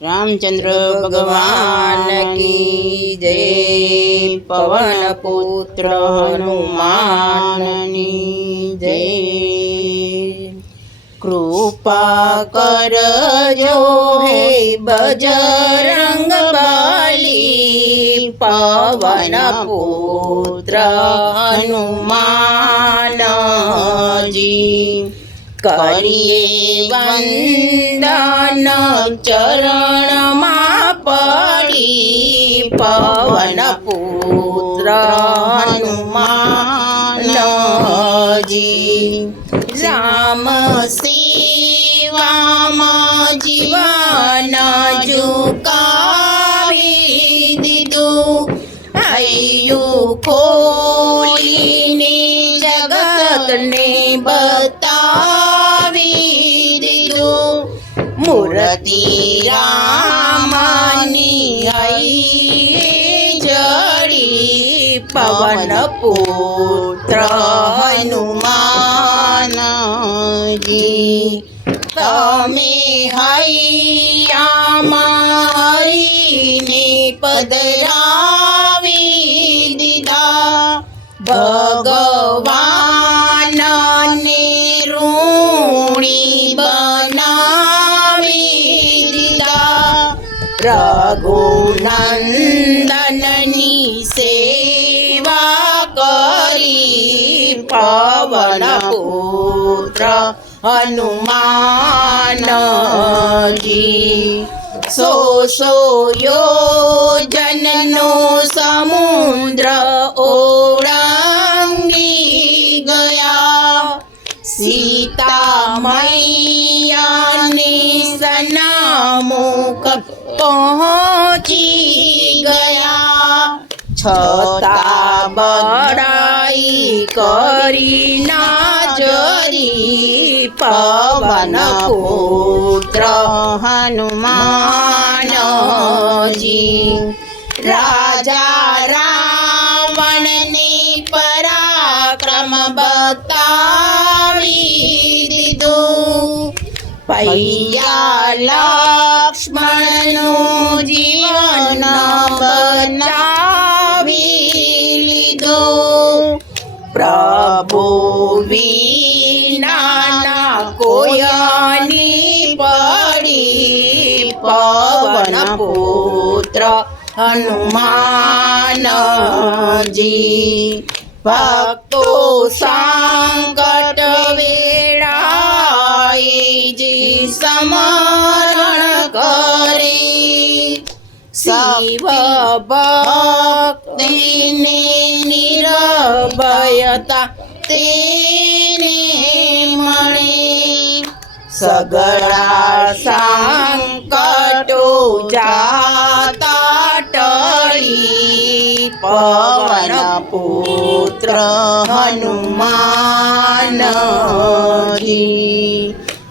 रामचंद्र भगवान की जय। पवन पुत्र हनुमान जय। कृपा कर जो है बजरंग बली, पवन पुत्र हनुमान जी। करिए वंदन चरण मां पड़ी, पवन पुत्र हनुमान जी। राम सेवा में जीवन झुकावी दीधु, आयु खोलीने जगत ने बतावी दीधु। मूर्ति रामनी आई जड़ी, पवन पुत्र हनुमान जी। तमे हैयामां हरीने पधरावी दीधा, भगवान ने ऋणी बनावी दीधा। रघुनंदननी सेवा करी, पवन पुत्र हनुमान जी। सो योजननो समुद्र ओळंगी गया, सीता मैया ने सन्मुख पहुँची गया। छता बड़ाई करी ना जरी, पवन पुत्र हनुमान जी। राजा रावण ने पराक्रम बतावी दीधु, पैया लक्ष्मणनु जीवन बचावी लीधु। प्रभु विना कोयनी पड़ी, पवन पुत्र हनुमान जी। भक्तो संकट वेळाए जी स्मरण करे, शिव भक्ति ने निर्भयता तेने मळे। सगळा संकटो जाता टळी, पवन पुत्र हनुमान जी।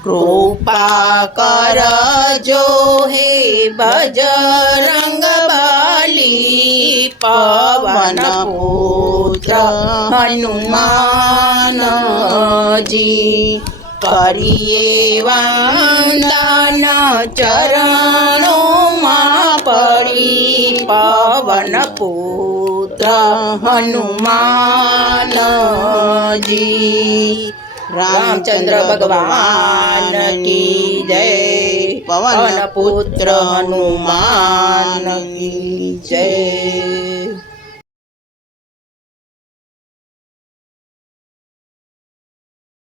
कृपा कर जो है बजरंग बली, पवन पुत्र हनुमान जी। करिए वंदन चरणों मां पड़ी, पवन पुत्र हनुमान जी। रामचंद्र भगवान की जय। पवन पुत्र हनुमान की जय।